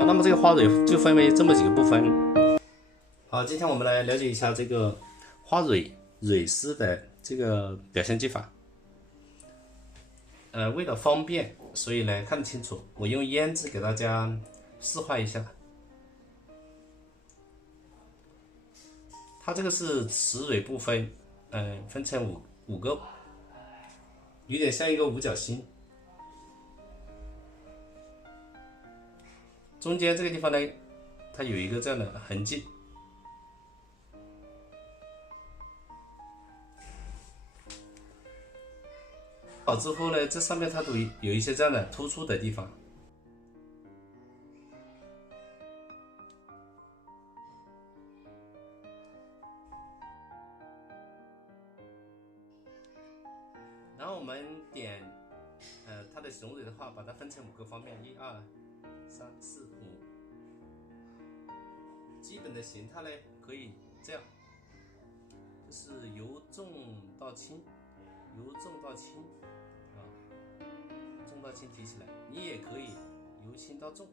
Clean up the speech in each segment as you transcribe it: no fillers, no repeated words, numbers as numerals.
好，那么这个花蕊就分为这么几个部分。好，今天我们来了解一下这个花蕊蕊丝的这个表现技法。为了方便，所以呢看得清楚，我用胭脂给大家示画一下。它这个是雌蕊部分，分成五个，有点像一个五角星。中间这个地方呢，它有一个这样的痕迹。好之后呢，这上面它都有一些这样的突出的地方。然后我们点，它的雄蕊的话，把它分成5个方面，1、2、3、4、5。基本的形态呢，可以这样，就是由重到轻，由重到轻。重到轻提起来，你也可以由轻到重，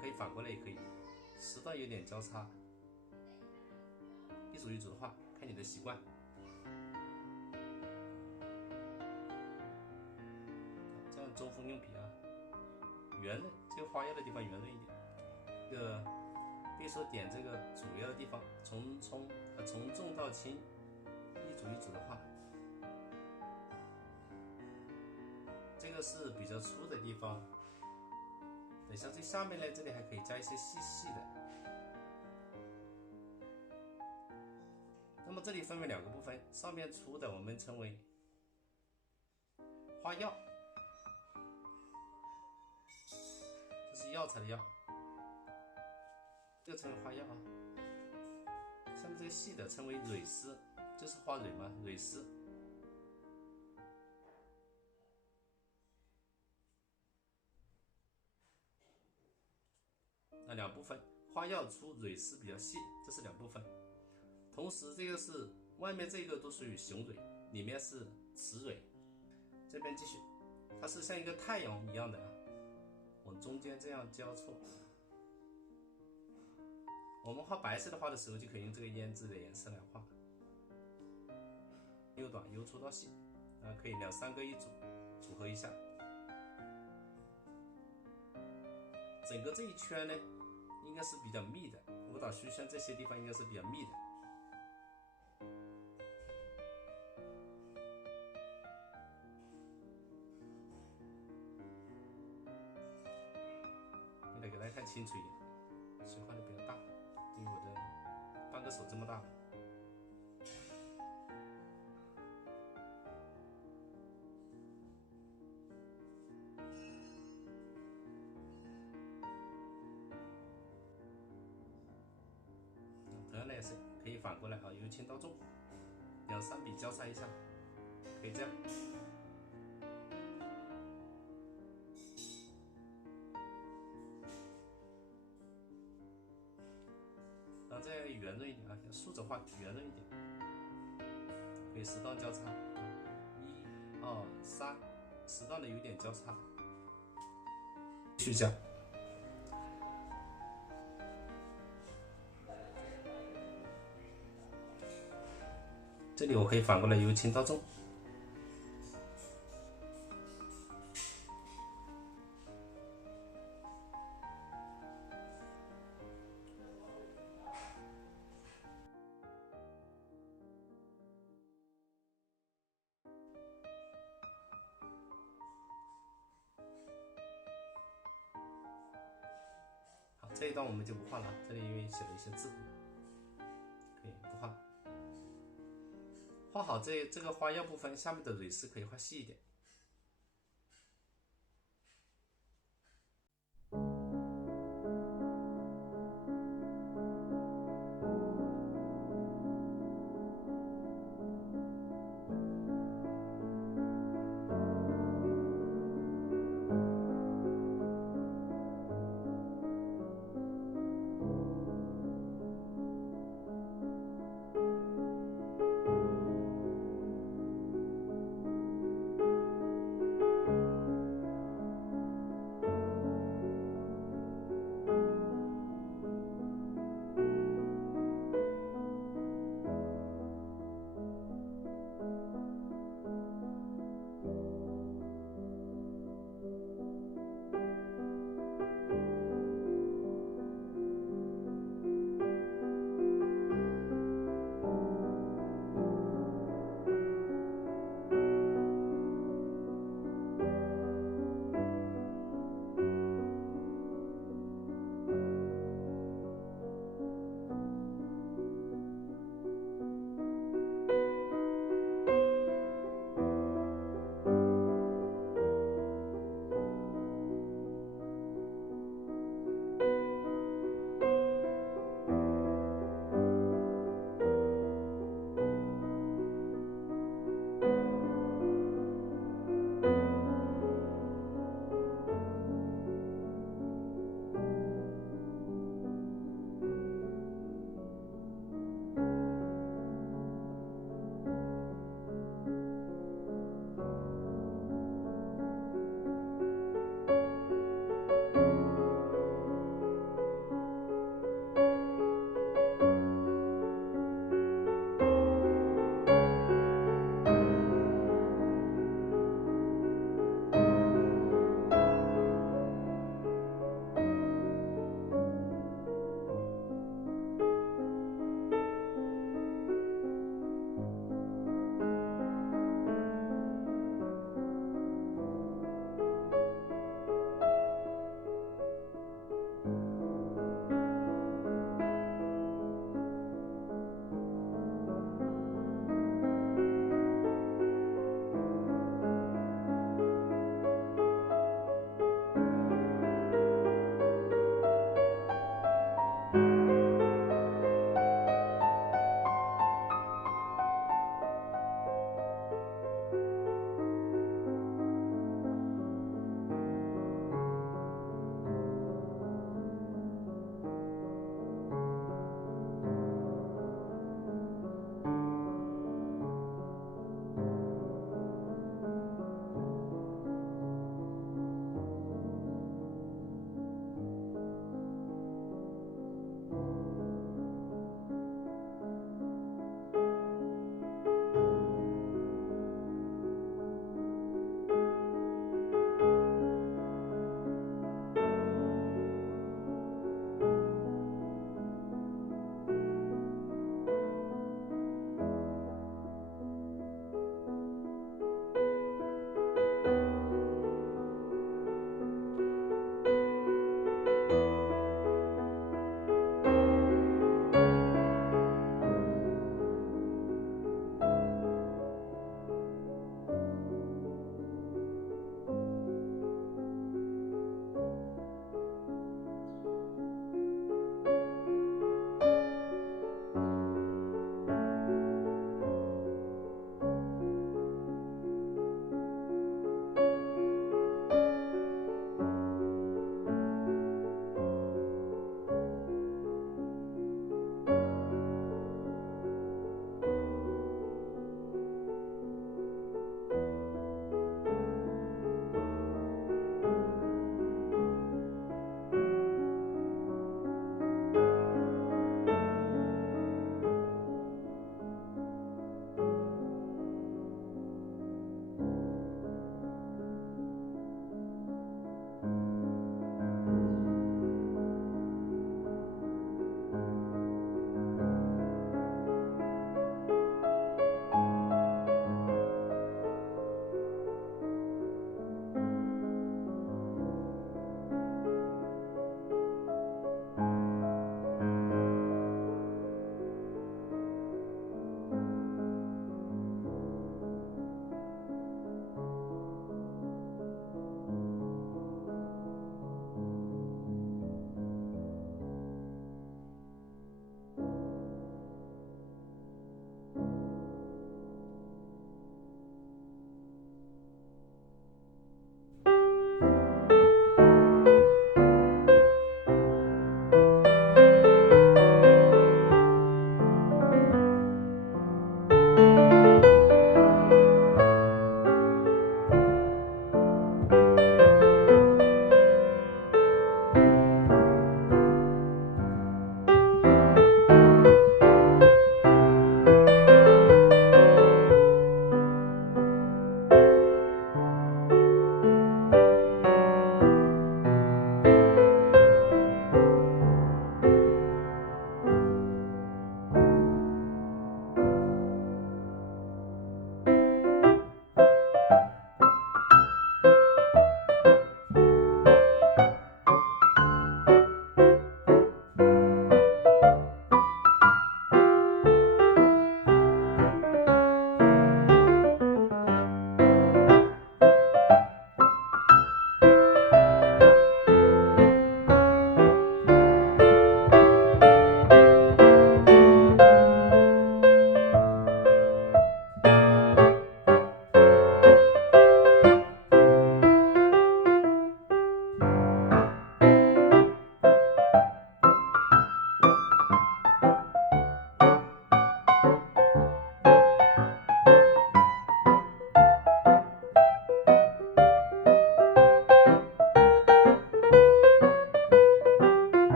可以反过来也可以，适当有点交叉，一组一组的话，看你的习惯。这样中锋用笔啊，圆润，这个花叶的地方圆润一点。这个别说点这个主要的地方，从重到轻，一组一组的画。这个是比较粗的地方，等一下这下面呢，这里还可以加一些细细的。那么这里分为2个部分，上面粗的我们称为花药，这是药材的药，这个称为花药啊。下面这个细的称为蕊丝，这是花蕊嘛，蕊丝。那2部分，花药粗，蕊丝比较细，这是2部分。同时，这个是外面这个都属于雄蕊，里面是雌蕊。这边继续，它是像一个太阳一样的，往中间这样交错。我们画白色的花的时候，就可以用这个胭脂的颜色来画。由短由粗到细，可以2、3个一组，组合一下。整个这一圈呢，应该是比较密的，舞蹈虚圈这些地方应该是比较密的。为了给大家看清楚一点，水画的比较大，对于我的半个手这么大。同样的也是可以反过来啊，由轻到重，2、3笔交叉一下，可以这样。然后再圆润一点啊，像竖着画圆润一点，可以适当交叉，1、2、3，适当的有点交叉，继续这样。这里我可以反过来由轻到重。好，这一段我们就不画了，这里因为写了一些字，可以不画。画好这个花药部分，下面的蕊丝可以画细一点。